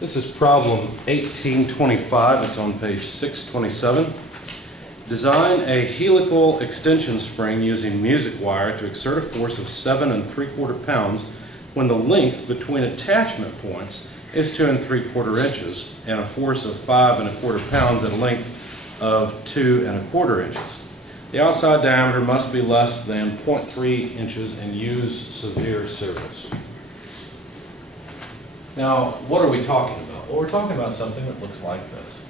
This is problem 1825. It's on page 627. Design a helical extension spring using music wire to exert a force of 7 3/4 pounds when the length between attachment points is 2 3/4 inches and a force of 5 1/4 pounds at a length of 2 1/4 inches. The outside diameter must be less than 0.3 inches and use severe service. Now, what are we talking about? Well, we're talking about something that looks like this.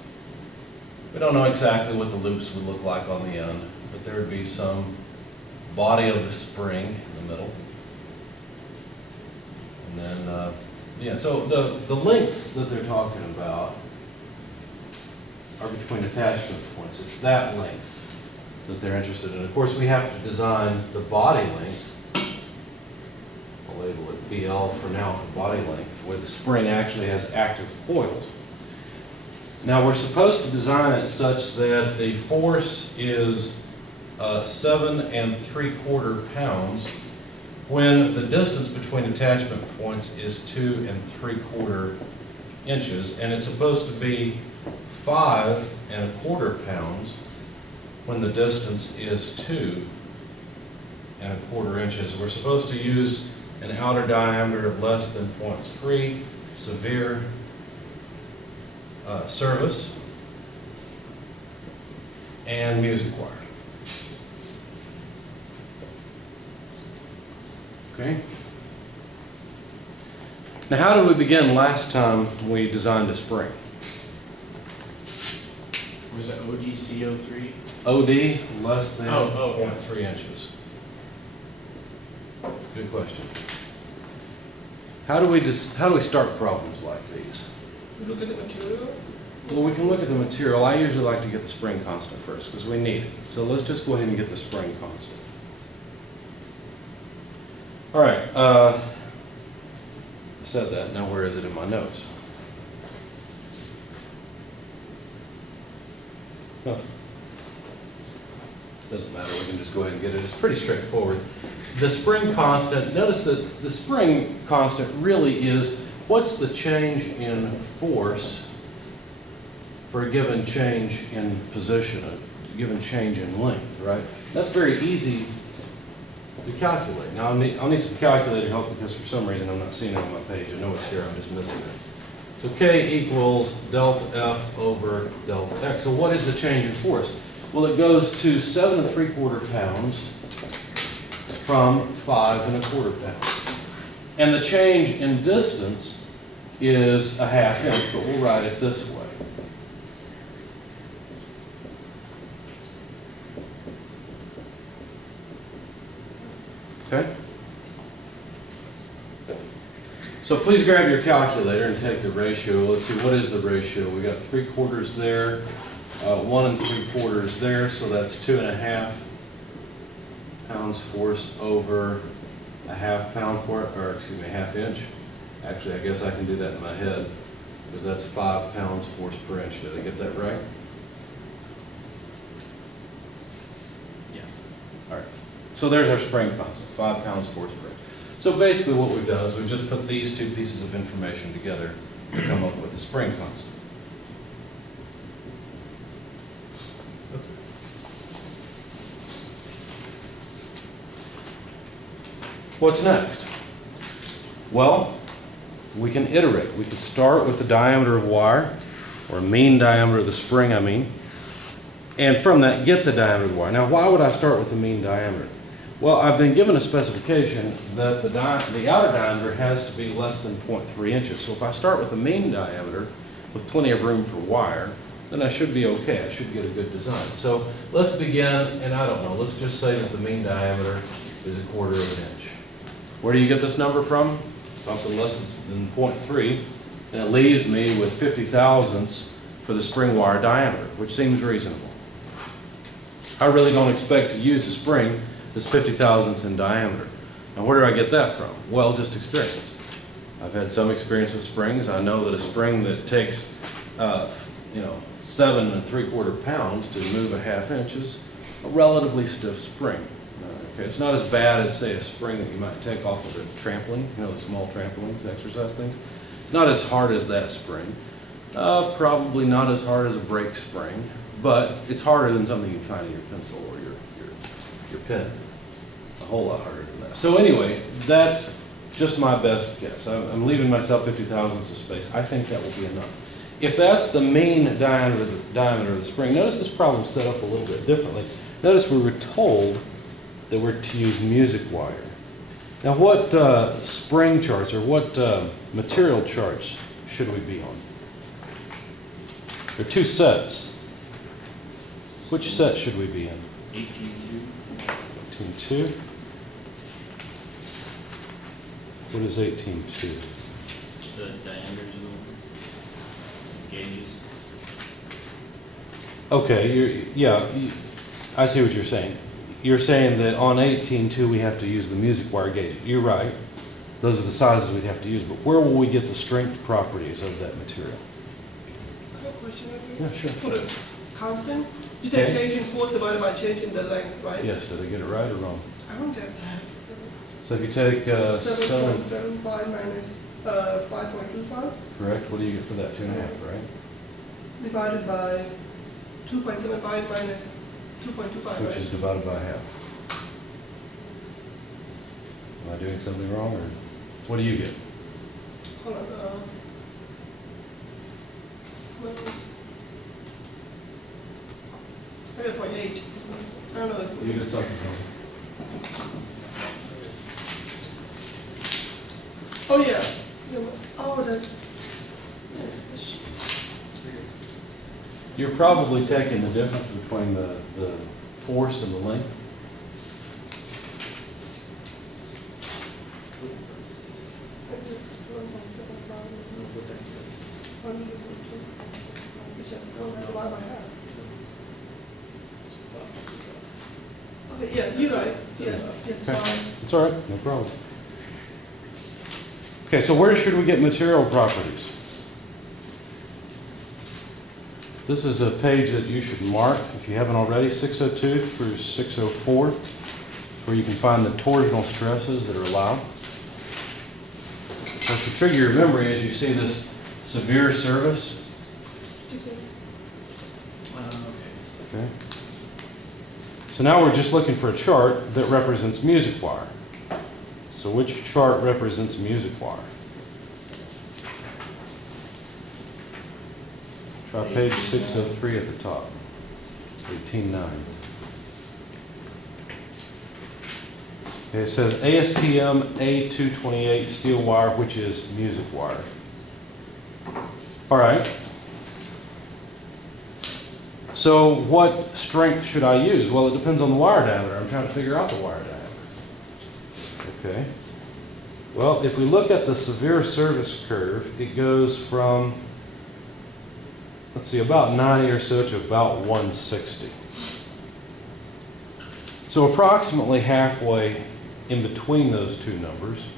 We don't know exactly what the loops would look like on the end, but there would be some body of the spring in the middle. And then, so the lengths that they're talking about are between attachment points. It's that length that they're interested in. Of course, we have to design the body length. I'll label it BL for now for body length, where the spring actually has active coils. Now we're supposed to design it such that the force is 7 3/4 pounds when the distance between attachment points is 2 3/4 inches, and it's supposed to be 5 1/4 pounds when the distance is 2 1/4 inches. We're supposed to use an outer diameter of less than 0.3, severe service, and music wire. Okay. Now, how did we begin last time we designed a spring? Was it ODCO3? OD less than yeah. 0.3 inches. Good question. How do we start problems like these? We look at the material. Well, we can look at the material. I usually like to get the spring constant first because we need it. So let's just go ahead and get the spring constant. All right. I said that. Now where is it in my notes? No. Doesn't matter. We can just go ahead and get it. It's pretty straightforward. The spring constant, notice that the spring constant really is what's the change in force for a given change in position, a given change in length, right? That's very easy to calculate. Now I'll need some calculator help because for some reason I'm not seeing it on my page. I know it's here, I'm just missing it. So K equals delta F over delta X. So what is the change in force? Well, it goes to 7 3/4 pounds from 5 1/4 pounds. And the change in distance is a 1/2 inch, but we'll write it this way. Okay? So please grab your calculator and take the ratio. Let's see, what is the ratio? We got 3/4 there, 1 3/4 there, so that's 2 1/2 pounds force over a 1/2 pound for, or excuse me, 1/2 inch. Actually, I guess I can do that in my head because that's 5 pounds force per inch. Did I get that right? Yeah. All right. So there's our spring constant, 5 pounds force per inch. So basically what we've done is we've just put these two pieces of information together to come up with the spring constant. What's next? Well, we can iterate. We could start with the diameter of wire, or mean diameter of the spring, I mean, and from that get the diameter of the wire. Now, why would I start with the mean diameter? Well, I've been given a specification that the outer diameter has to be less than 0.3 inches. So if I start with a mean diameter with plenty of room for wire, then I should be okay. I should get a good design. So let's begin, and I don't know, let's just say that the mean diameter is 1/4 of an inch. Where do you get this number from? Something less than 0.3, and it leaves me with 50 thousandths for the spring wire diameter, which seems reasonable. I really don't expect to use a spring that's 50 thousandths in diameter. Now where do I get that from? Well, just experience. I've had some experience with springs. I know that a spring that takes 7 3/4 pounds to move a 1/2 inch is a relatively stiff spring. Okay, it's not as bad as, say, a spring that you might take off of a trampoline, the small trampolines, exercise things. It's Not as hard as that spring. Probably not as hard as a brake spring, but it's harder than something you can find in your pencil or your pen. A whole lot harder than that. So anyway, that's just my best guess. I'm leaving myself 50 thousandths of space. I think that will be enough. If that's the main diameter of the spring, notice this problem set up a little bit differently. Notice we were told that we're to use music wire. Now what spring charts or what material charts should we be on? There are two sets. Which set should we be in? 18.2. 18.2. What is 18.2? The diameters of the gauges. Okay, I see what you're saying. You're saying that on 18.2 we have to use the music wire gauge. You're right. Those are the sizes we'd have to use, but where will we get the strength properties of that material? I have a question. Yeah, sure. For the constant, you take Okay. change in force divided by change in the length, right? Yes, did I get it right or wrong? I don't get that. So if you take 7, 7.75 minus 5.25 correct, what do you get for that? 2.5, right? divided by 2.75 minus 2.25, Which right? is divided by half. Am I doing something wrong, or what do you get? Hold on. I got 0.8. I don't know. You get something wrong. Oh yeah. Oh, that's. Yeah, that's You're probably taking the difference between the force and the length. Okay, yeah, you're right. Yeah, Okay. fine. It's all right, no problem. Okay, so where should we get material properties? This is a page that you should mark, if you haven't already, 602 through 604, where you can find the torsional stresses that are allowed. So to trigger your memory, as you see this severe service, okay. So now we're just looking for a chart that represents music wire. So which chart represents music wire? Try page 603 at the top, 18.9. Okay, it says ASTM A228 steel wire, which is music wire. All right. So what strength should I use? Well, it depends on the wire diameter. I'm trying to figure out the wire diameter. Okay. Well, if we look at the severe service curve, it goes from, let's see, about 90 or so to about 160. So approximately halfway in between those two numbers,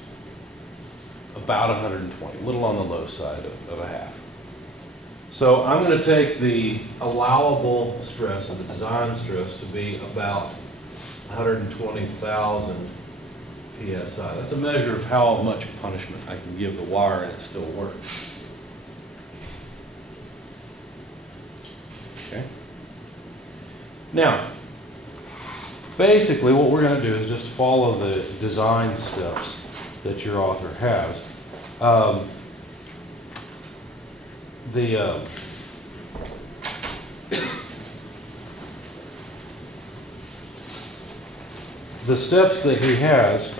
about 120, a little on the low side of a half. So I'm going to take the allowable stress, or the design stress, to be about 120,000 PSI. That's a measure of how much punishment I can give the wire and it still works. Okay. Now, basically what we're going to do is just follow the design steps that your author has. The steps that he has,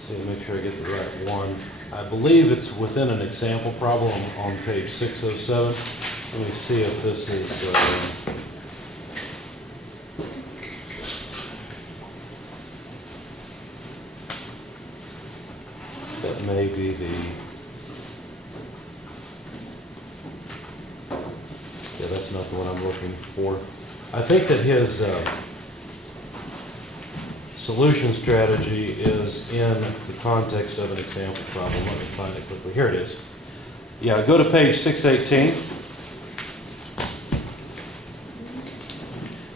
see, make sure I get the right one. I believe it's within an example problem on page 607. Let me see if this is that may be the, yeah, that's not the one I'm looking for. I think that his solution strategy is in the context of an example problem. Let me find it quickly. Here it is. Yeah, go to page 618.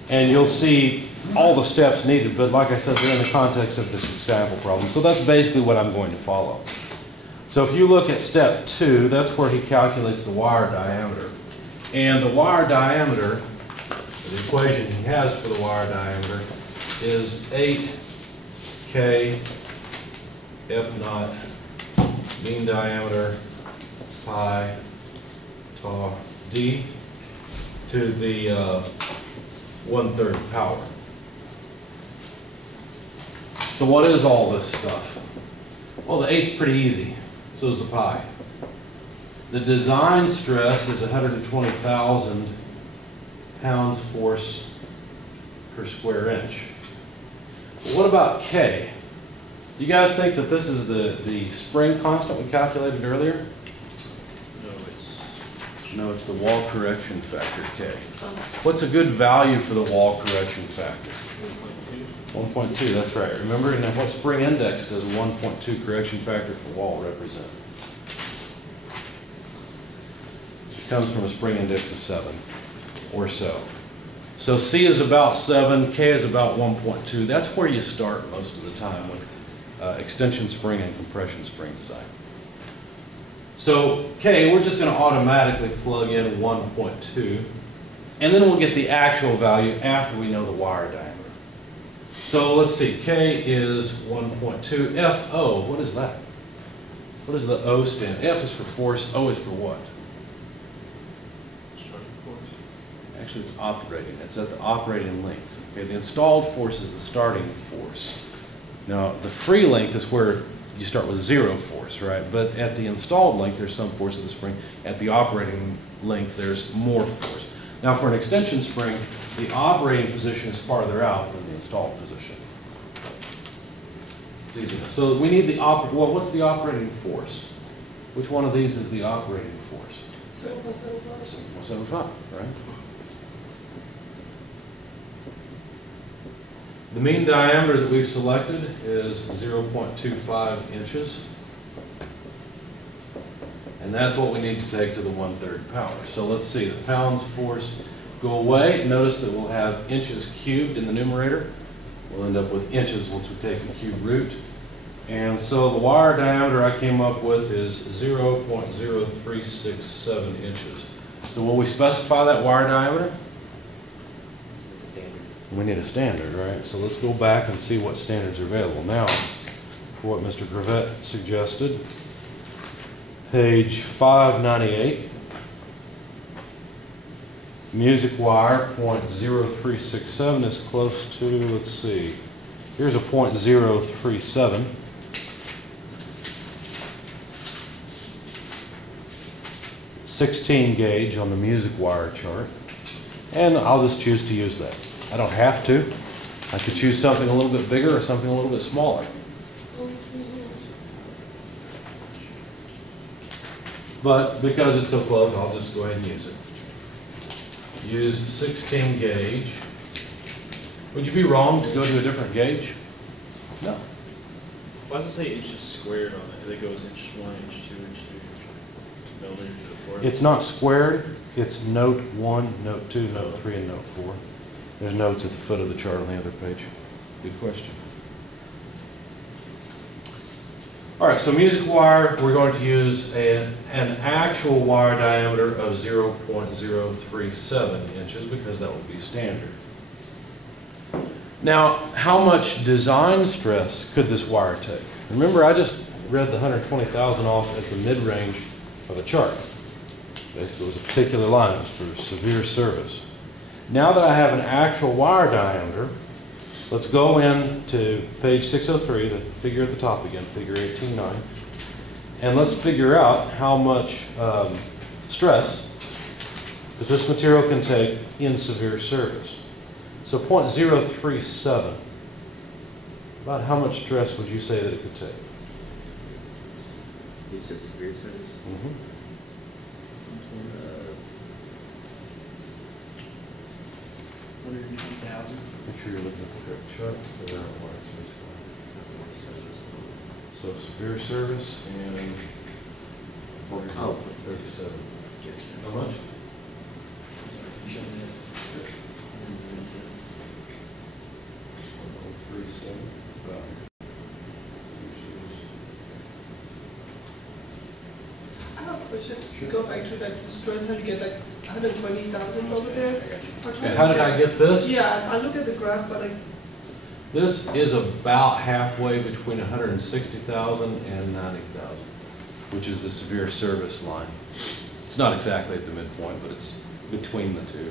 And you'll see all the steps needed, but like I said, they're in the context of this example problem. So that's basically what I'm going to follow. So if you look at step 2, that's where he calculates the wire diameter. And the wire diameter, the equation he has for the wire diameter is 8K F naught mean diameter pi tau d to the 1/3 power. So what is all this stuff? Well, the 8's pretty easy. So is the pi. The design stress is 120,000 pounds force per square inch. But what about K? Do you guys think that this is the spring constant we calculated earlier? No, it's the wall correction factor, K. What's a good value for the wall correction factor? 1.2, that's right. Remember, and what spring index does a 1.2 correction factor for wall represent? It comes from a spring index of 7 or so. So C is about 7, K is about 1.2. That's where you start most of the time with extension spring and compression spring design. So K, we're just going to automatically plug in 1.2, and then we'll get the actual value after we know the wire diameter. So let's see, K is 1.2. FO, what is that? What does the O stand? F is for force, O is for what? Starting force. Actually, it's operating. It's at the operating length. Okay, the installed force is the starting force. Now, the free length is where you start with 0 force, right? But at the installed length, there's some force of the spring. At the operating length, there's more force. Now, for an extension spring, the operating position is farther out than the installed position. It's easy enough. So we need the well, what's the operating force? Which one of these is the operating force? 7.75. 7.75, right? The mean diameter that we've selected is 0.25 inches. And that's what we need to take to the 1/3 power. So let's see, the pounds force go away. Notice that we'll have inches cubed in the numerator. We'll end up with inches once we take the cube root. And so the wire diameter I came up with is 0.0367 inches. So will we specify that wire diameter? We need a standard, right? So let's go back and see what standards are available. Now, for what Mr. Gravett suggested, page 598, music wire, 0.0367 is close to, let's see, here's a 0.037. .16 gauge on the music wire chart, and I'll just choose to use that. I don't have to. I could choose something a little bit bigger or something a little bit smaller. But because it's so close, I'll just go ahead and use it. Use 16 gauge. Would you be wrong to go to a different gauge? No. Why does it say inches squared on it? It goes inch 1, inch 2, inch 3, inch 4. Millimeter to the fourth. It's not squared. It's note 1, note 2, note 3, and note 4. There's notes at the foot of the chart on the other page. Good question. All right, so music wire, we're going to use an actual wire diameter of 0.037 inches because that will be standard. Now, how much design stress could this wire take? Remember, I just read the 120,000 off at the mid-range of the chart. Basically, it was a particular line. It was for severe service. Now that I have an actual wire diameter, let's go into page 603, the figure at the top again, figure 18.9, and let's figure out how much stress that this material can take in severe service. So 0.037, about how much stress would you say that it could take? You said severe service? Mm-hmm. 150,000. Make sure you're looking at the correct chart. So severe service and 37. How much? I have a question. To go back to that stress, how you get like 120,000 over there? Okay, how did I get this? Yeah, I look at the graph, but like, This is about halfway between 160,000 and 90,000, which is the severe service line. It's not exactly at the midpoint, but it's between the two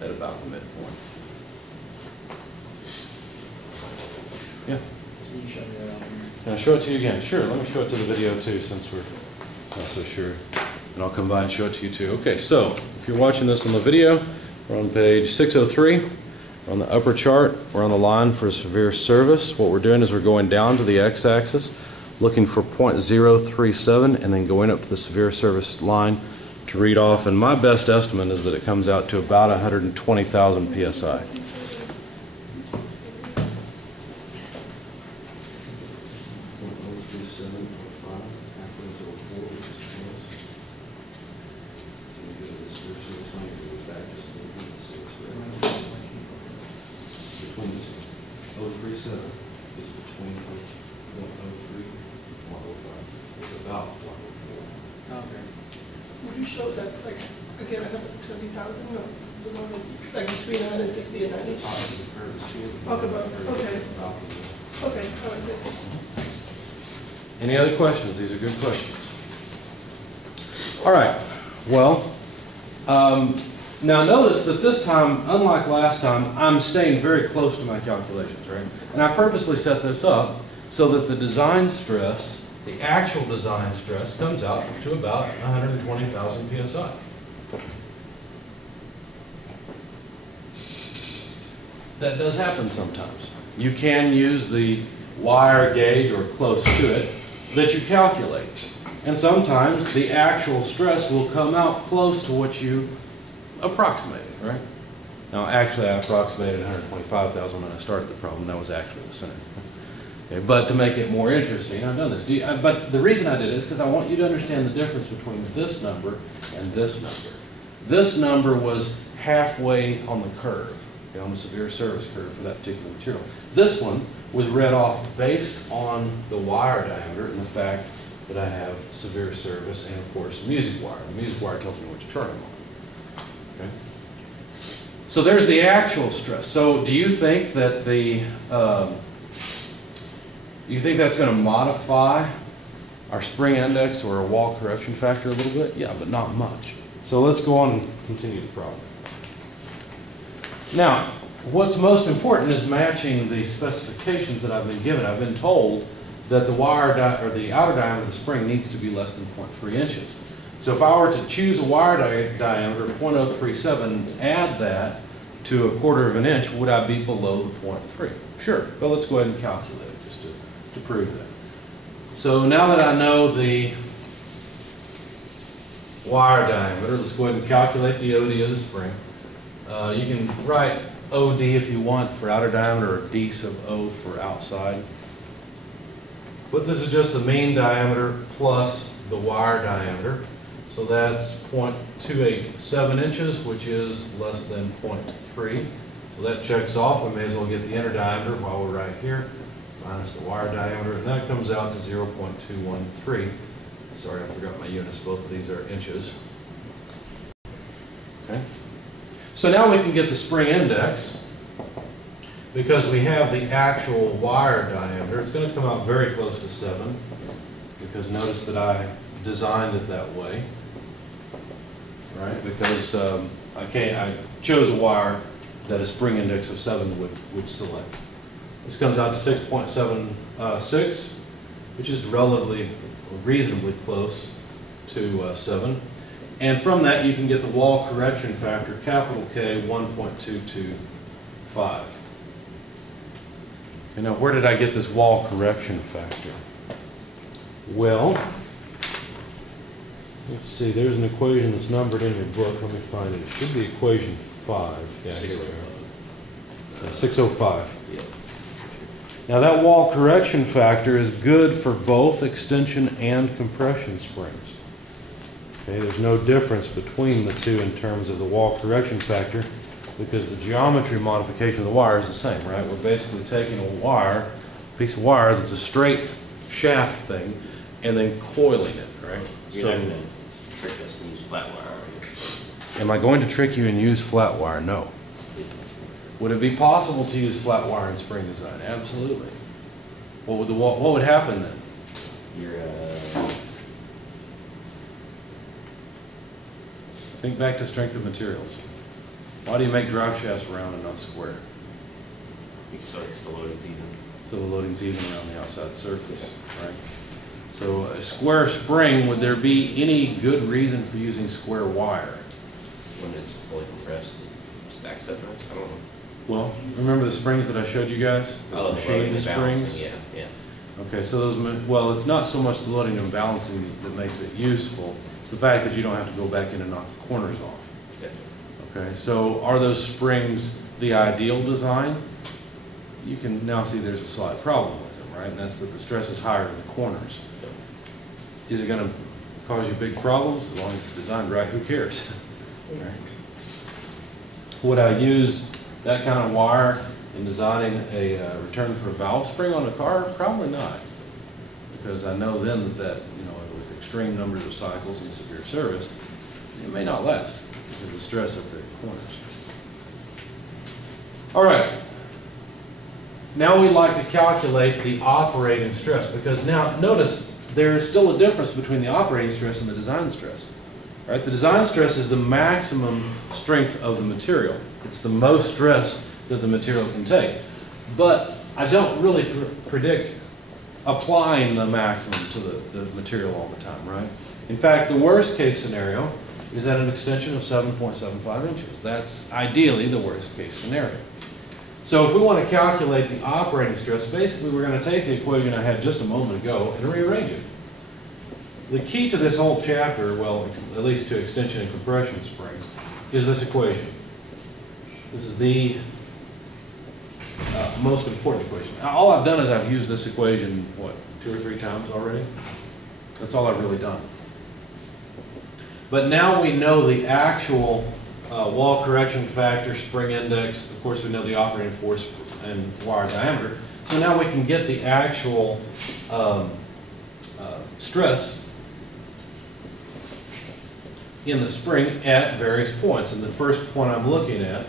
at about the midpoint. Yeah. Can you show me that on here? Can I show it to you again? Sure, let me show it to the video too, since we're not so sure. And I'll come by and show it to you too. Okay, so if you're watching this on the video, we're on page 603. We're on the upper chart, we're on the line for severe service. What we're doing is we're going down to the x-axis, looking for .037, and then going up to the severe service line to read off. And my best estimate is that it comes out to about 120,000 psi. Okay. would you show that, like, again, I have 20,000, or the one that, like between 160 and 90? Okay. Okay, all right, good. Any other questions? These are good questions. All right, well, now notice that this time, unlike last time, I'm staying very close to my calculations, right? And I purposely set this up so that the design stress, the actual design stress, comes out to about 120,000 psi. That does happen sometimes. You can use the wire gauge or close to it that you calculate. And sometimes the actual stress will come out close to what you approximated, right? Now, actually, I approximated 125,000 when I started the problem. That was actually the center. Okay, but to make it more interesting, I've done this. But the reason I did it is because I want you to understand the difference between this number and this number. This number was halfway on the curve, okay, on the severe service curve for that particular material. This one was read off based on the wire diameter and the fact that I have severe service and, of course, music wire. The music wire tells me which chart I'm on. Okay? So there's the actual stress. So do you think that you think that's going to modify our spring index or our wall correction factor a little bit? Yeah, but not much. So let's go on and continue the problem. Now, what's most important is matching the specifications that I've been given. I've been told that the wire or the outer diameter of the spring needs to be less than 0.3 inches. So if I were to choose a wire diameter of 0.037, add that to 1/4 of an inch, would I be below the 0.3? Sure, but let's go ahead and calculate it just to prove that. So now that I know the wire diameter, let's go ahead and calculate the OD of the spring. You can write OD if you want for outer diameter or D sub O for outside. But this is just the main diameter plus the wire diameter. So that's 0.287 inches, which is less than 0.3. So that checks off. We may as well get the inner diameter while we're right here, minus the wire diameter, and that comes out to 0.213. Sorry, I forgot my units. Both of these are inches. Okay. So now we can get the spring index because we have the actual wire diameter. It's going to come out very close to 7 because notice that I designed it that way, right? Because I chose a wire that a spring index of 7 would select. This comes out to 6.76, which is reasonably close to 7. And from that, you can get the wall correction factor, capital K, 1.225. Okay, now, where did I get this wall correction factor? Well, let's see, there's an equation that's numbered in your book. Let me find it. It should be equation 5. Yeah, here we are. 605. Now, that wall correction factor is good for both extension and compression springs. Okay, there's no difference between the two in terms of the wall correction factor. because the geometry modification of the wire is the same, right? We're basically taking a wire, piece of wire that's a straight shaft thing, and then coiling it, right? You're not gonna trick us and use flat wire, are you? Am I going to trick you and use flat wire? No. Would it be possible to use flat wire in spring design? Absolutely. What would happen then? You're, Think back to strength of materials. Why do you make drive shafts round and not square? so it's the loading's even. So the loading's even around the outside surface, right? So a square spring, would there be any good reason for using square wire? When it's fully compressed, it stacks up nice, I don't know. Well, remember the springs that I showed you guys? Oh, the Machined loading and balancing, springs? yeah, yeah. Okay, so well, it's not so much the loading and balancing that makes it useful. It's the fact that you don't have to go back in and knock the corners off. Gotcha. Okay, so are those springs the ideal design? You can now see there's a slight problem with them, right? And that's that the stress is higher in the corners. Is it going to cause you big problems? As long as it's designed right, who cares? Right. Would I use that kind of wire in designing a return for a valve spring on a car? Probably not, because I know then that with extreme numbers of cycles and severe service, it may not last because of the stress of the corners. All right. Now we'd like to calculate the operating stress, because now notice there is still a difference between the operating stress and the design stress. Right? The design stress is the maximum strength of the material. It's the most stress that the material can take. But I don't really predict applying the maximum to the material all the time, right? In fact, the worst case scenario is at an extension of 7.75 inches. That's ideally the worst case scenario. So if we want to calculate the operating stress, basically we're going to take the equation I had just a moment ago and rearrange it. The key to this whole chapter, well, at least to extension and compression springs, is this equation. This is the most important equation. Now, all I've done is I've used this equation, what, 2 or 3 times already? That's all I've really done. But now we know the actual wall correction factor, spring index. Of course, we know the operating force and wire diameter. So now we can get the actual stress in the spring at various points. And the first point I'm looking at,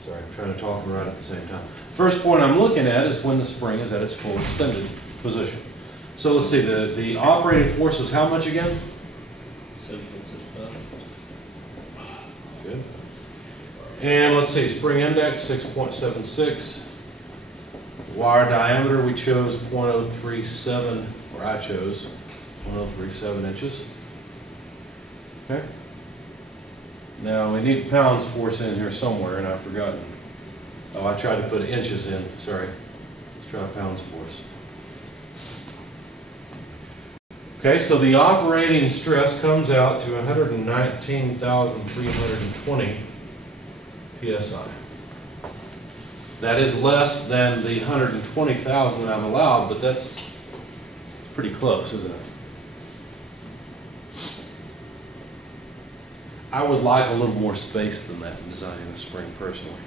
sorry, I'm trying to talk and write at the same time. First point I'm looking at is when the spring is at its full extended position. So let's see, the operating force was how much again? 7.75. Good. And let's see, spring index 6.76. Wire diameter we chose 0.037, or I chose 0.037 inches. Okay. Now we need pounds force in here somewhere, and I've forgotten. Oh, I tried to put inches in. Sorry. Let's try pounds force. Okay, so the operating stress comes out to 119,320 psi. That is less than the 120,000 that I'm allowed, but that's pretty close, isn't it? I would like a little more space than that in designing the spring, personally.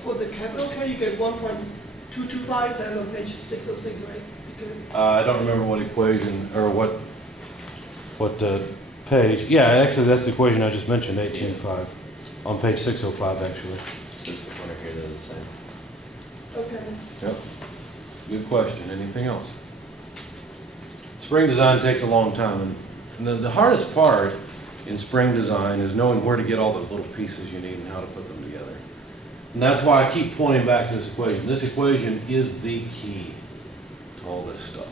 For the capital K, you get 1.225, that's on page 606, right? It's good. I don't remember what equation, or what page. Yeah, actually, that's the equation I just mentioned, 18.5, on page 605, actually. Since the corner here, they're the same. Okay. Yep. Good question. Anything else? Spring design takes a long time, and the hardest part in spring design is knowing where to get all the little pieces you need and how to put them together. And that's why I keep pointing back to this equation. This equation is the key to all this stuff.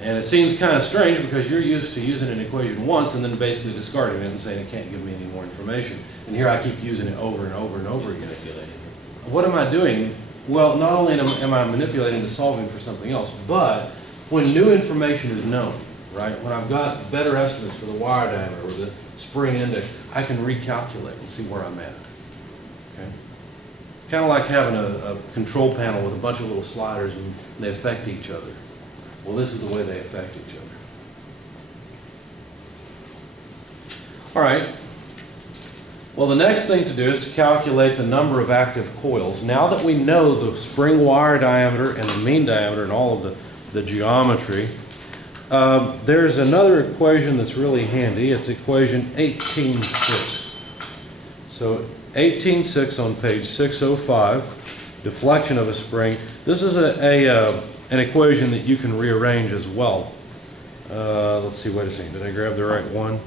And it seems kind of strange because you're used to using an equation once and then basically discarding it and saying it can't give me any more information. And here I keep using it over and over and over again. What am I doing? Well, not only am I manipulating the solving for something else, but when new information is known, right? When I've got better estimates for the wire diameter or the spring index, I can recalculate and see where I'm at. Okay? It's kind of like having a control panel with a bunch of little sliders and they affect each other. Well, this is the way they affect each other. All right. Well, the next thing to do is to calculate the number of active coils. Now that we know the spring wire diameter and the mean diameter and all of the geometry, there's another equation that's really handy. It's equation 18.6. So 18.6 on page 605, deflection of a spring. This is an equation that you can rearrange as well. Let's see, wait a second, did I grab the right one?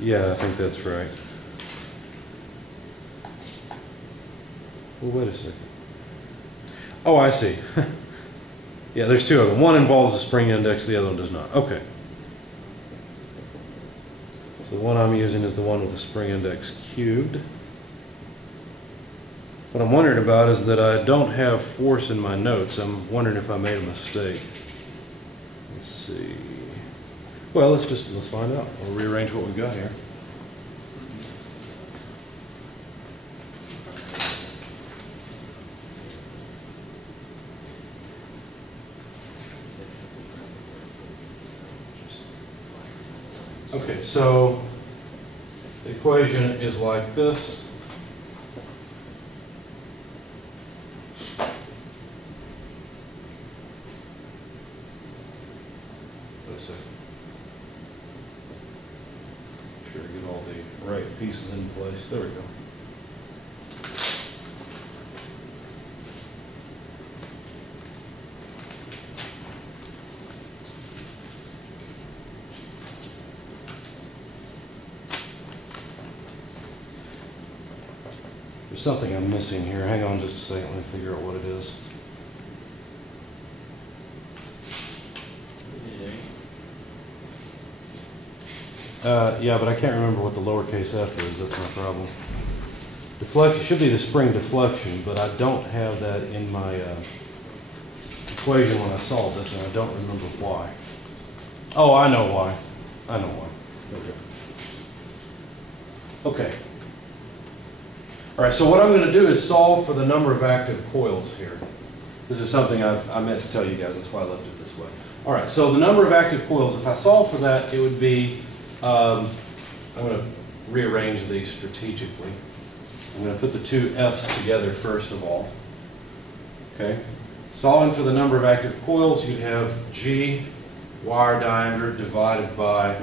Yeah, I think that's right. Well, wait a second. Oh, I see. Yeah, there's two of them. One involves the spring index, the other one does not. Okay. So the one I'm using is the one with the spring index cubed. What I'm wondering about is that I don't have force in my notes. I'm wondering if I made a mistake. Let's see. Well, let's find out. We'll rearrange what we've got here. Okay, so the equation is like this. Wait a second. Make sure to get all the right pieces in place. There we go. There's something I'm missing here. Hang on just a second. Let me figure out what it is. Yeah, but I can't remember what the lowercase f is. That's my problem. Deflection should be the spring deflection, but I don't have that in my equation when I solved this, and I don't remember why. Oh, I know why. I know why. Okay. All right, so what I'm going to do is solve for the number of active coils here. This is something I meant to tell you guys, that's why I left it this way. All right, so the number of active coils, if I solve for that, it would be, I'm going to rearrange these strategically. I'm going to put the two F's together first of all. Okay, solving for the number of active coils, you'd have G wire diameter divided by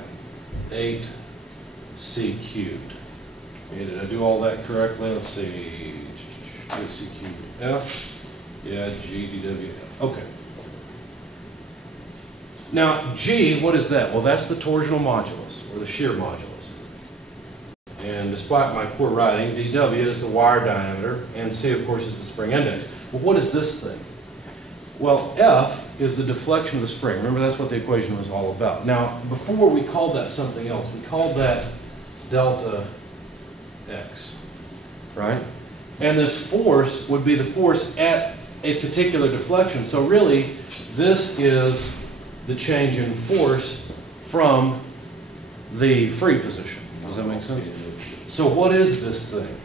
8C cubed. Okay, did I do all that correctly? Let's see. 8C cubed F. Yeah, G, DW, F. Okay. Now, G, what is that? Well, that's the torsional modulus, or the shear modulus. And despite my poor writing, DW is the wire diameter, and C, of course, is the spring index. Well, what is this thing? Well, F is the deflection of the spring. Remember, that's what the equation was all about. Now, before we called that something else. We called that delta X, right? And this force would be the force at a particular deflection. So really, this is the change in force from the free position. Does that make sense? So what is this thing?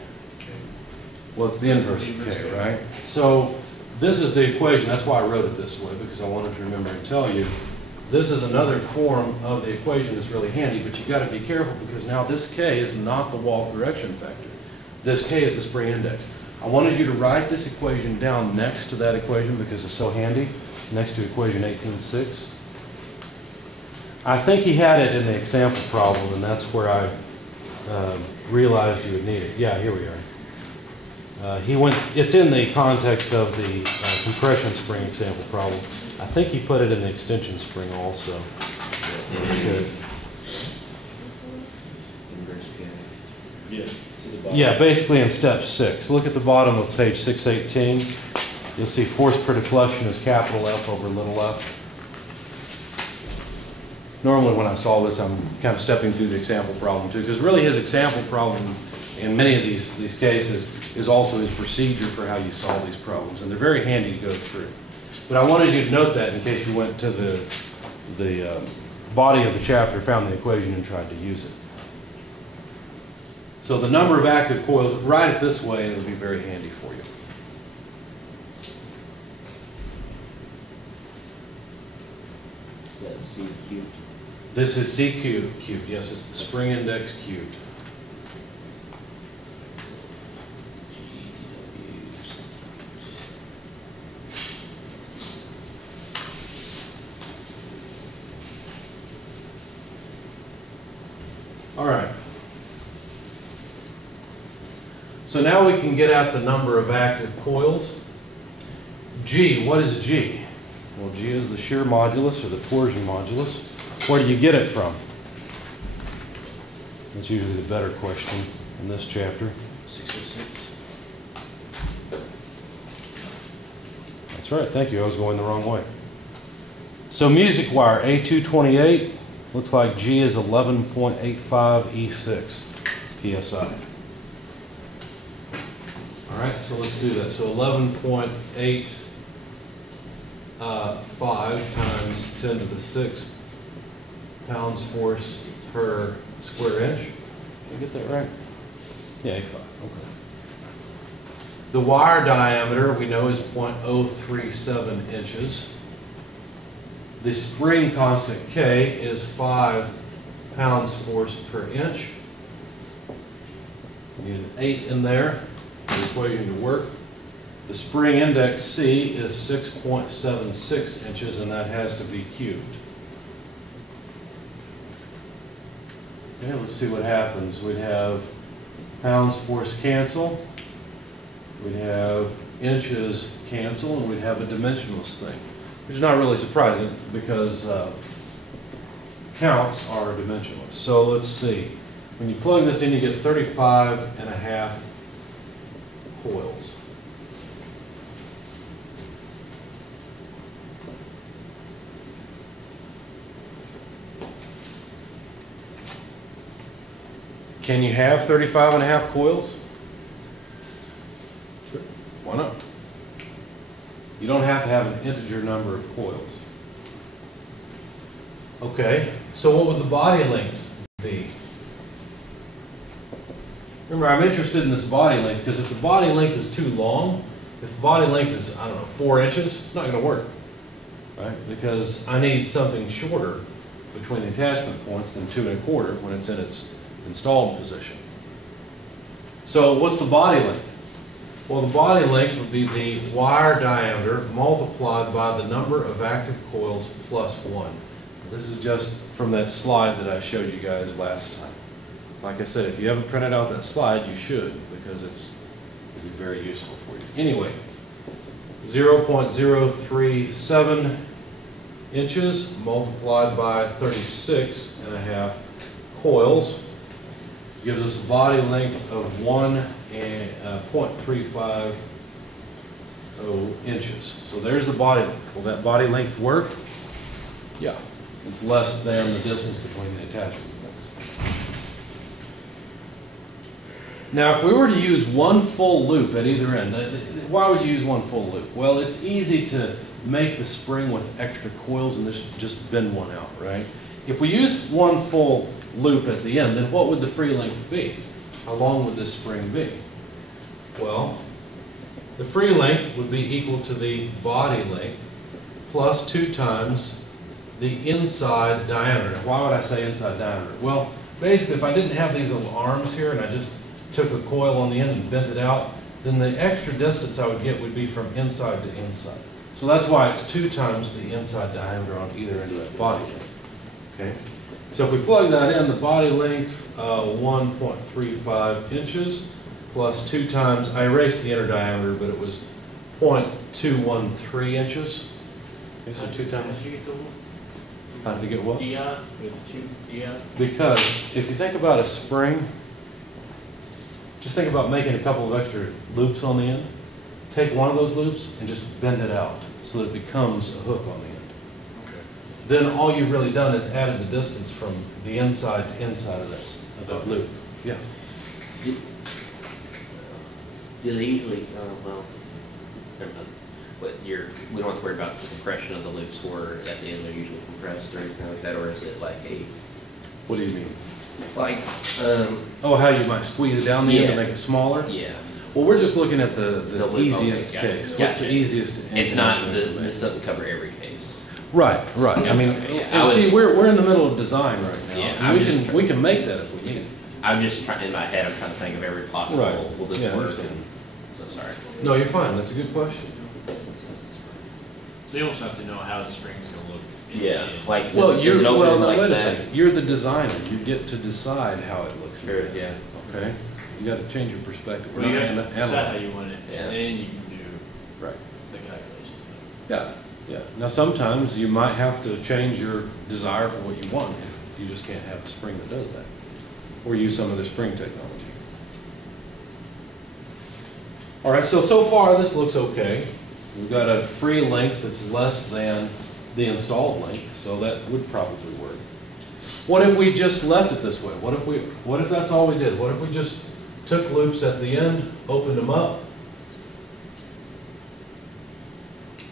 Well, it's the inverse of K, right? So this is the equation. That's why I wrote it this way, because I wanted to remember and tell you. This is another form of the equation that's really handy, but you've got to be careful because now this K is not the wall correction factor. This K is the spring index. I wanted you to write this equation down next to that equation because it's so handy, next to equation 18.6. I think he had it in the example problem, and that's where I realized you would need it. Yeah, here we are. It's in the context of the compression spring example problem. I think he put it in the extension spring also. He should. Yeah, it's at the bottom. Yeah, basically in step 6. Look at the bottom of page 618. You'll see force per deflection is capital F over little f. Normally when I solve this, I'm kind of stepping through the example problem too, because really his example problem in many of these cases is also his procedure for how you solve these problems, and they're very handy to go through. But I wanted you to note that in case you went to the body of the chapter, found the equation, and tried to use it. So the number of active coils, write it this way, and it'll be very handy for you. That's C cubed. This is C cubed, yes, it's the spring index cubed. All right. So now we can get at the number of active coils. G, what is G? Well, G is the shear modulus or the torsion modulus. Where do you get it from? That's usually the better question in this chapter. 606. That's right, thank you, I was going the wrong way. So music wire, A228, looks like G is 11.85 E6 PSI. All right, so let's do that. So 11.85 times 10 to the 6th pounds force per square inch. Did I get that right? Yeah, 85, okay. The wire diameter we know is 0.037 inches. The spring constant K is 5 pounds force per inch. You need an 8 in there for the equation to work. The spring index C is 6.76 inches, and that has to be cubed. Okay, let's see what happens. We'd have pounds force cancel. We'd have inches cancel, and we'd have a dimensionless thing, which is not really surprising because counts are dimensionless. So let's see. When you plug this in, you get 35.5 coils. Can you have 35.5 coils? Sure. Why not? You don't have to have an integer number of coils. Okay, so what would the body length be? Remember, I'm interested in this body length because if the body length is too long, if the body length is, I don't know, 4 inches, it's not going to work, right? Because I need something shorter between the attachment points than 2 1/4 when it's in its installed position. So what's the body length? Well, the body length would be the wire diameter multiplied by the number of active coils plus 1. This is just from that slide that I showed you guys last time. Like I said, if you haven't printed out that slide, you should, because it'll be very useful for you. Anyway, 0.037 inches multiplied by 36.5 coils gives us a body length of 1.35 inches. So there's the body length. Will that body length work? Yeah. It's less than the distance between the attachment points. Now, if we were to use one full loop at either end, why would you use one full loop? Well, it's easy to make the spring with extra coils and just bend one out, right? If we use one full loop at the end, then what would the free length be? How long would this spring be? Well, the free length would be equal to the body length plus 2 times the inside diameter. Why would I say inside diameter? Well, basically, if I didn't have these little arms here and I just took a coil on the end and bent it out, then the extra distance I would get would be from inside to inside. So that's why it's 2 times the inside diameter on either end of that body length. Okay? So if we plug that in, the body length, 1.35 inches plus 2 times, I erased the inner diameter, but it was 0.213 inches. Okay, so 2 times. How did you get the How did you get what? DI with 2 DI? Because if you think about a spring, just think about making a couple of extra loops on the end. Take one of those loops and just bend it out so that it becomes a hook on the end. Okay. Then all you've really done is added the distance from the inside to inside of that loop. Yeah. Do they usually, well, never mind. But we don't have to worry about the compression of the loops, or at the end they're usually compressed or anything like that, or is it like a, What do you mean? like, Oh, how you might squeeze it down the end to Yeah. make it smaller? yeah. Well, we're just looking at the The loop, easiest okay, gotcha. case. What's the Gotcha. easiest? It's not, information to make? this doesn't cover every case. Right, right. I mean, Yeah, and see, we're in the middle of design right now. Yeah, And I'm we just can, we can make that if we need it. I'm just trying, in my head, I'm trying to think of every possible, Right. will this Yeah, I work? understand. And, so sorry. No, you're fine. That's a good question. So you almost have to know how the spring's gonna look. in the Yeah, end. like, Well, is you're, it well, open no, like wait a that? second. You're the designer. You get to decide how it looks. Sure, yeah. Okay? You gotta change your perspective. Well, you We're have not to decide how analyzing. you want it, Yeah. and then you can do Right. the calculations. Yeah, yeah. Now, sometimes you might have to change your desire for what you want if you just can't have a spring that does that. Or use some of the spring technology. All right, so far this looks okay. We've got a free length that's less than the installed length, so that would probably work. What if we just left it this way? What if that's all we did? What if we just took loops at the end, opened them up?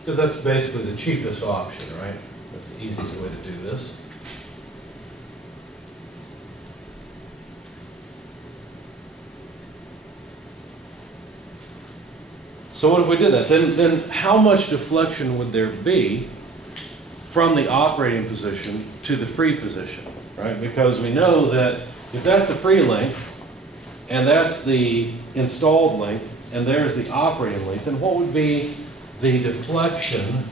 Because that's basically the cheapest option, right? That's the easiest way to do this. So what if we did that? Then how much deflection would there be from the operating position to the free position, right? Because we know that if that's the free length, and that's the installed length, and there's the operating length, then what would be the deflection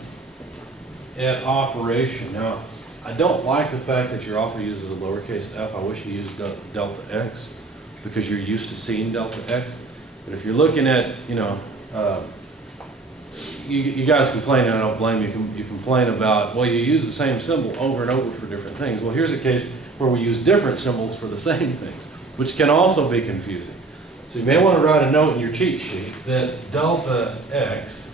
at operation? Now, I don't like the fact that your author uses a lowercase f. I wish he used delta x, because you're used to seeing delta x. But if you're looking at, you guys complain, and I don't blame you. You complain about, well, you use the same symbol over and over for different things. Well, here's a case where we use different symbols for the same things, which can also be confusing. So you may want to write a note in your cheat sheet that delta x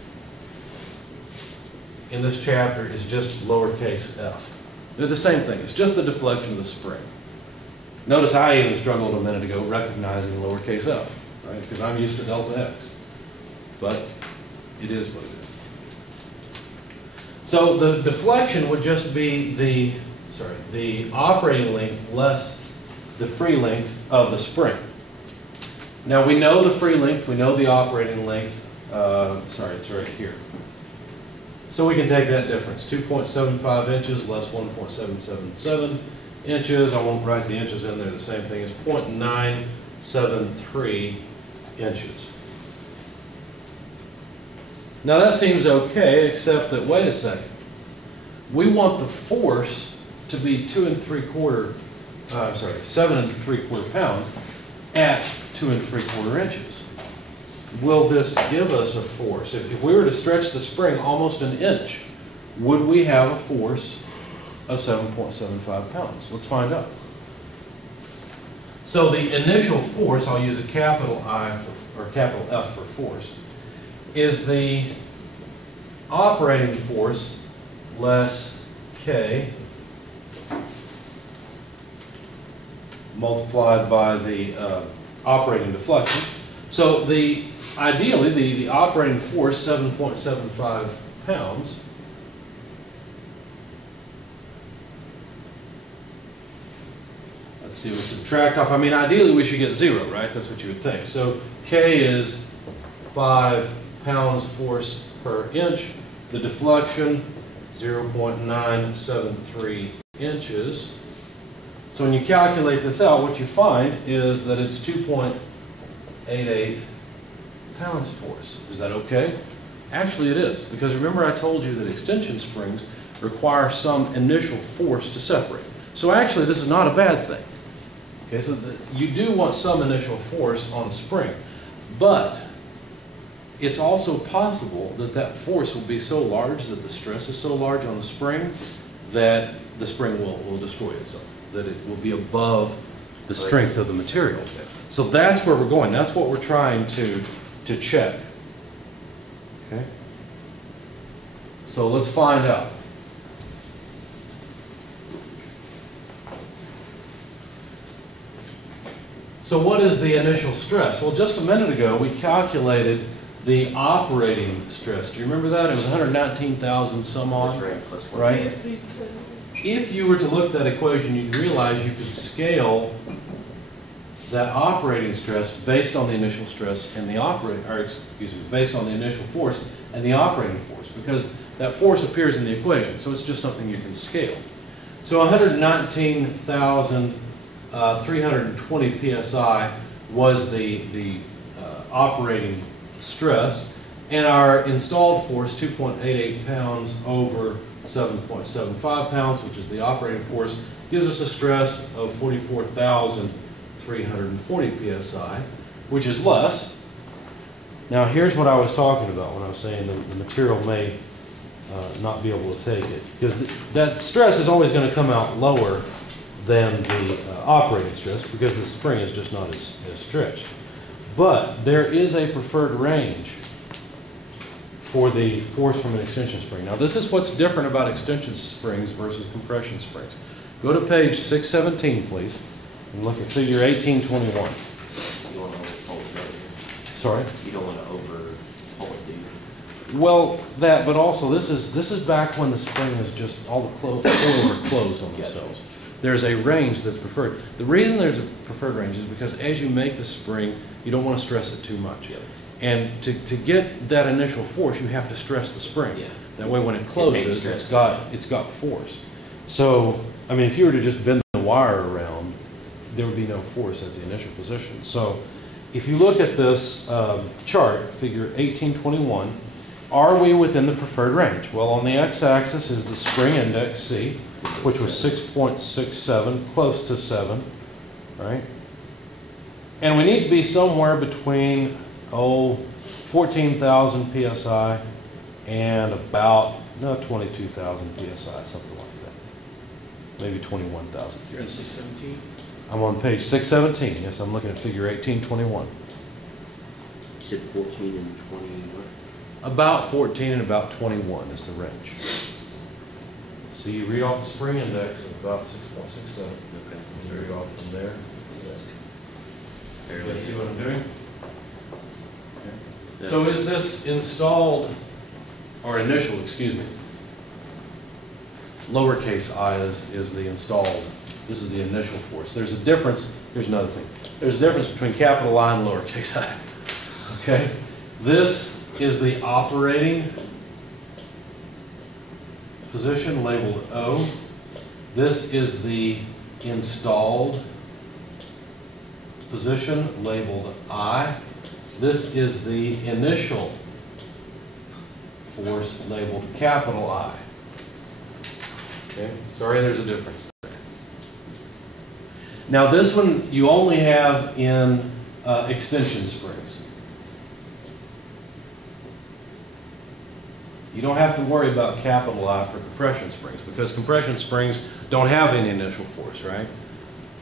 in this chapter is just lowercase f. They're the same thing. It's just the deflection of the spring. Notice I even struggled a minute ago recognizing lowercase f, right? Because I'm used to delta x. But it is what it is. So the deflection would just be the operating length less the free length of the spring. Now we know the free length, we know the operating length, it's right here. So we can take that difference, 2.75 inches less 1.777 inches. I won't write the inches in there, the same thing as 0.973 inches. Now that seems okay, except that, wait a second. We want the force to be 7 3/4 pounds at 2 3/4 inches. Will this give us a force? If we were to stretch the spring almost an inch, would we have a force of 7.75 pounds? Let's find out. So the initial force, I'll use a capital I or capital F for force, is the operating force less K multiplied by the operating deflection. So ideally the operating force, 7.75 pounds, let's see, we'll subtract off. I mean, ideally we should get 0, right? That's what you would think. So K is 5 pounds force per inch. The deflection, 0.973 inches. So when you calculate this out, what you find is that it's 2.88 pounds force. Is that okay? Actually it is, because remember I told you that extension springs require some initial force to separate. So actually this is not a bad thing. Okay, so you do want some initial force on the spring, but it's also possible that that force will be so large, that the stress is so large on the spring, that the spring will destroy itself, that it will be above the strength of the material. So that's where we're going. That's what we're trying to check. Okay? So let's find out. So what is the initial stress? Well, just a minute ago we calculated the operating stress. Do you remember that? It was 119,000 some odd, right? If you were to look at that equation, you'd realize you could scale that operating stress based on the initial stress and the based on the initial force and the operating force, because that force appears in the equation, so it's just something you can scale. So 119,320 psi was the operating stress, and our installed force, 2.88 pounds over 7.75 pounds, which is the operating force, gives us a stress of 44,340 psi, which is less. Now here's what I was talking about when I was saying the material may not be able to take it, because that stress is always going to come out lower than the operating stress, because the spring is just not as stretched. But there is a preferred range for the force from an extension spring. Now this is what's different about extension springs versus compression springs. Go to page 617, please, and look at figure 1821. You don't want to overpull it, right? Sorry? You don't want to overpull it, do you? Well, that, but also this is back when the spring is just all the coils are closed on themselves. There's a range that's preferred. The reason there's a preferred range is because as you make the spring, you don't want to stress it too much. Yeah. And to get that initial force, you have to stress the spring. Yeah. That way when it closes, stress. it's got force. So, I mean, if you were to just bend the wire around, there would be no force at the initial position. So, if you look at this chart, figure 1821, are we within the preferred range? Well, on the x-axis is the spring index, C, which was 6.67, close to 7, right? And we need to be somewhere between, 14,000 psi and about 22,000 psi, something like that. Maybe 21,000. You're in 617? I'm on page 617. Yes, I'm looking at figure 1821. You said 14 and 20, what? About 14 and about 21 is the range. So you read off the spring index of about 6.67. Okay. You read off from there. You Fairly. guys see what I'm doing? Yeah. So is this installed, or initial, excuse me, lowercase I is the installed, this is the initial force. There's a difference, here's another thing. There's a difference between capital I and lowercase I. Okay? This is the operating position labeled O. This is the installed position labeled I. This is the initial force labeled capital I. Okay, sorry, there's a difference there. Now this one you only have in extension springs. You don't have to worry about capital I for compression springs, because compression springs don't have any initial force, right?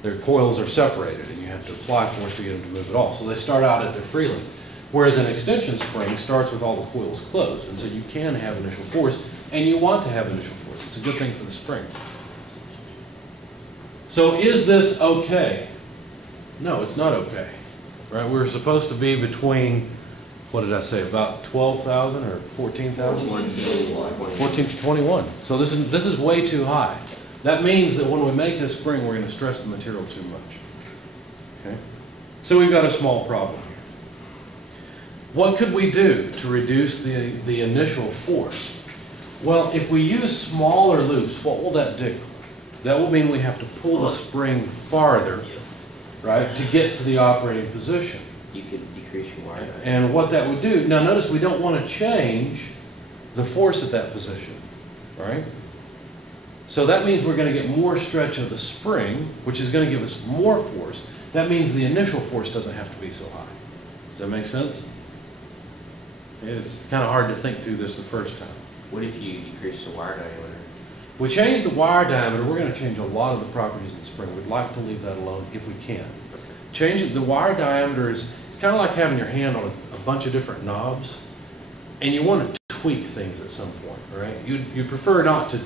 Their coils are separated and you have to apply force to get them to move at all. So they start out at their free length. Whereas an extension spring starts with all the coils closed, and so you can have initial force, and you want to have initial force. It's a good thing for the spring. So is this okay? No, it's not okay. Right? We're supposed to be between, what did I say, about 12,000 or 14,000? 14 to 21. So this is way too high. That means that when we make this spring, we're going to stress the material too much. Okay? So we've got a small problem here. What could we do to reduce the initial force? Well, if we use smaller loops, what will that do? That will mean we have to pull the spring farther, right, to get to the operating position. You could decrease your wire diameter. And what that would do, now notice we don't want to change the force at that position, right? So that means we're going to get more stretch of the spring, which is going to give us more force. That means the initial force doesn't have to be so high. Does that make sense? It's kind of hard to think through this the first time. What if you decrease the wire diameter? If we change the wire diameter, we're going to change a lot of the properties of the spring. We'd like to leave that alone if we can. Changing the wire diameter is, it's kind of like having your hand on a bunch of different knobs, and you want to tweak things at some point, right? You'd prefer not to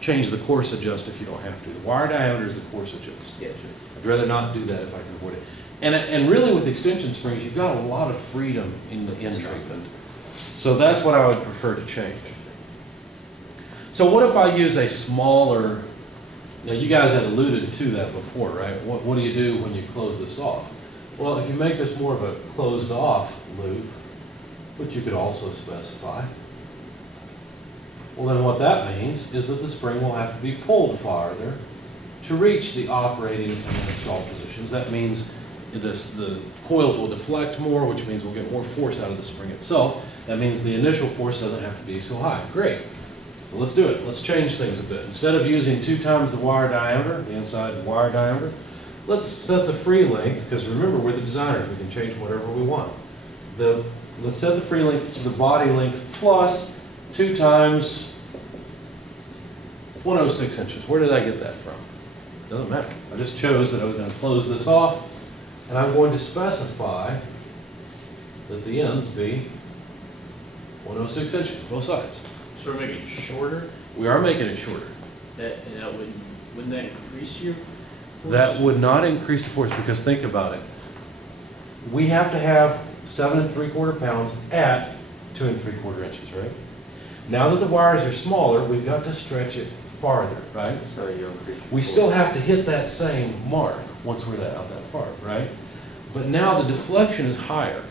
change the course adjust if you don't have to. The wire diameter is the course adjust. Yeah, sure. I'd rather not do that if I can avoid it. And really with extension springs, you've got a lot of freedom in the end treatment. So that's what I would prefer to change. So what if I use a smaller, now you guys had alluded to that before, right? What do you do when you close this off? Well, if you make this more of a closed off loop, which you could also specify, Well, then what that means is that the spring will have to be pulled farther to reach the operating and installed positions. That means the coils will deflect more, which means we'll get more force out of the spring itself. That means the initial force doesn't have to be so high. Great. So let's do it. Let's change things a bit. Instead of using 2 times the wire diameter, the inside wire diameter, let's set the free length, because remember, we're the designers. We can change whatever we want. Let's set the free length to the body length plus 2 times 106 inches. Where did I get that from? Doesn't matter. I just chose that I was going to close this off, and I'm going to specify that the ends be 106 inches, both sides. So we're making it shorter? We are making it shorter. Wouldn't that increase your force? That would not increase the force, because think about it. We have to have 7 3/4 pounds at 2 3/4 inches, right? Now that the wires are smaller, we've got to stretch it farther, right? So you increase. We still have to hit that same mark once we're out that far, right? But now the deflection is higher,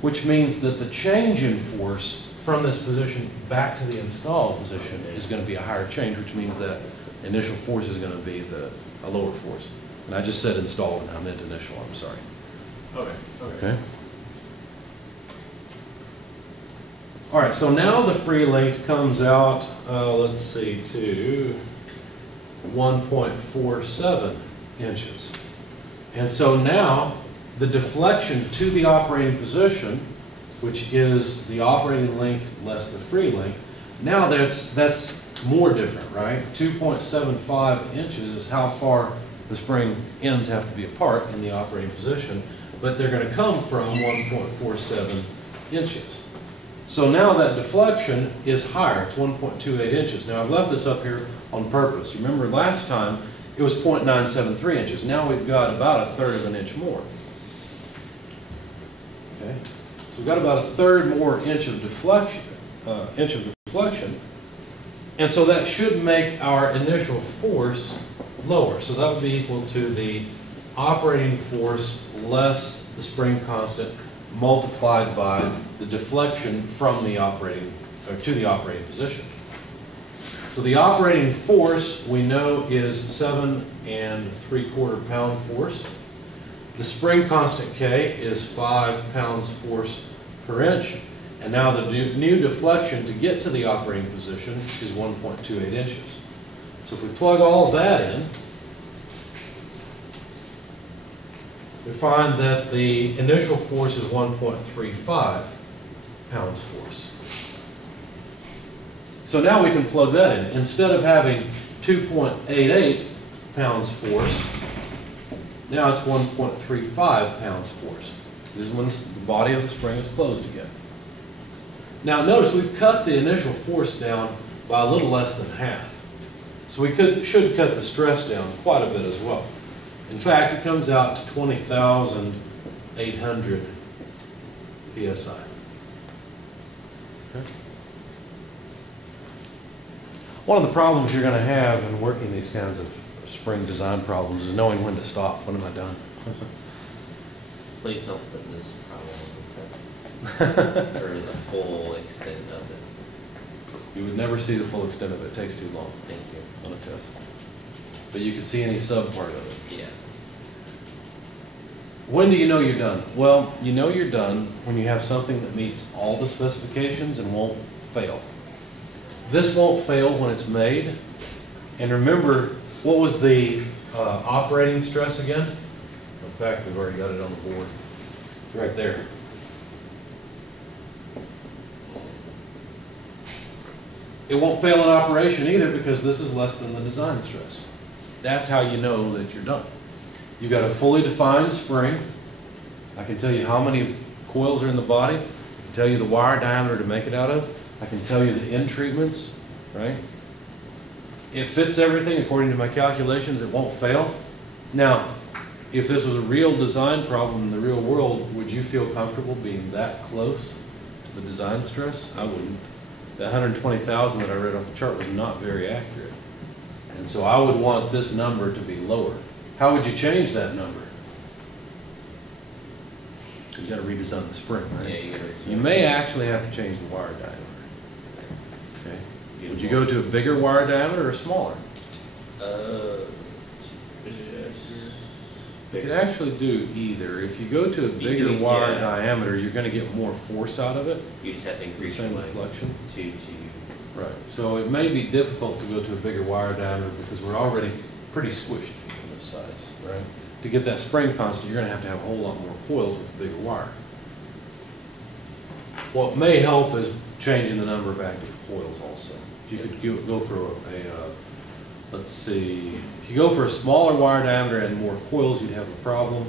which means that the change in force from this position back to the installed position is going to be a higher change, which means that initial force is going to be a lower force. And I just said installed and I meant initial, I'm sorry. Okay. Okay. All right, so now the free length comes out, let's see, to 1.47 inches. And so now the deflection to the operating position, which is the operating length less the free length, now that's more different, right? 2.75 inches is how far the spring ends have to be apart in the operating position, but they're going to come from 1.47 inches. So now that deflection is higher, it's 1.28 inches. Now I've left this up here on purpose. Remember last time it was 0.973 inches. Now we've got about 1/3 of an inch more. Okay, so we've got about 1/3 more inch of deflection, and so that should make our initial force lower. So that would be equal to the operating force less the spring constant multiplied by the deflection from the operating, or to the operating position. So the operating force we know is 7 3/4 pound force. The spring constant K is 5 pounds force per inch. And now the new deflection to get to the operating position is 1.28 inches. So if we plug all of that in, we find that the initial force is 1.35 pounds force. So now we can plug that in. Instead of having 2.88 pounds force, now it's 1.35 pounds force. This is when the body of the spring is closed again. Now notice we've cut the initial force down by a little less than half. So we should cut the stress down quite a bit as well. In fact, it comes out to 20,800 PSI. Okay. One of the problems you're going to have in working these kinds of spring design problems is knowing when to stop. When am I done? Please don't put this problem or the full extent of it. You would never see the full extent of it. It takes too long Thank you. on a test. But you can see any sub part of it. Yeah. When do you know you're done? Well, you know you're done when you have something that meets all the specifications and won't fail. This won't fail when it's made. And remember, what was the operating stress again? In fact, we've already got it on the board. It's right there. It won't fail in operation either because this is less than the design stress. That's how you know that you're done. You've got a fully defined spring. I can tell you how many coils are in the body. I can tell you the wire diameter to make it out of. I can tell you the end treatments, right? It fits everything according to my calculations. It won't fail. Now, if this was a real design problem in the real world, would you feel comfortable being that close to the design stress? I wouldn't. The 120,000 that I read off the chart was not very accurate. And so I would want this number to be lower. How would you change that number? You got to redesign the spring, right? Yeah, you gotta. You may actually have to change the wire diameter. Okay. Would you go to a bigger wire diameter or smaller? You could actually do either. If you go to a bigger wire Yeah. diameter, you're gonna get more force out of it, You just have to the increase same your length deflection. to, Right, so it may be difficult to go to a bigger wire diameter because we're already pretty squished on this size, right? To get that spring constant, you're gonna have a whole lot more coils with a bigger wire. What may help is changing the number of active coils also. If you could go for let's see, if you go for a smaller wire diameter and more coils, you'd have a problem.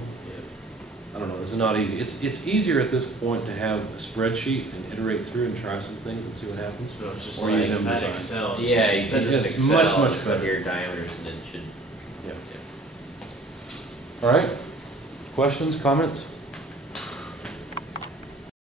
I don't know, this is not easy. It's easier at this point to have a spreadsheet and iterate through and try some things and see what happens. So it's just Or like use that Indesign. Excel. yeah, you can just It's much, Excel, much put better. your diameters and then it should, Yeah. All right, questions, comments?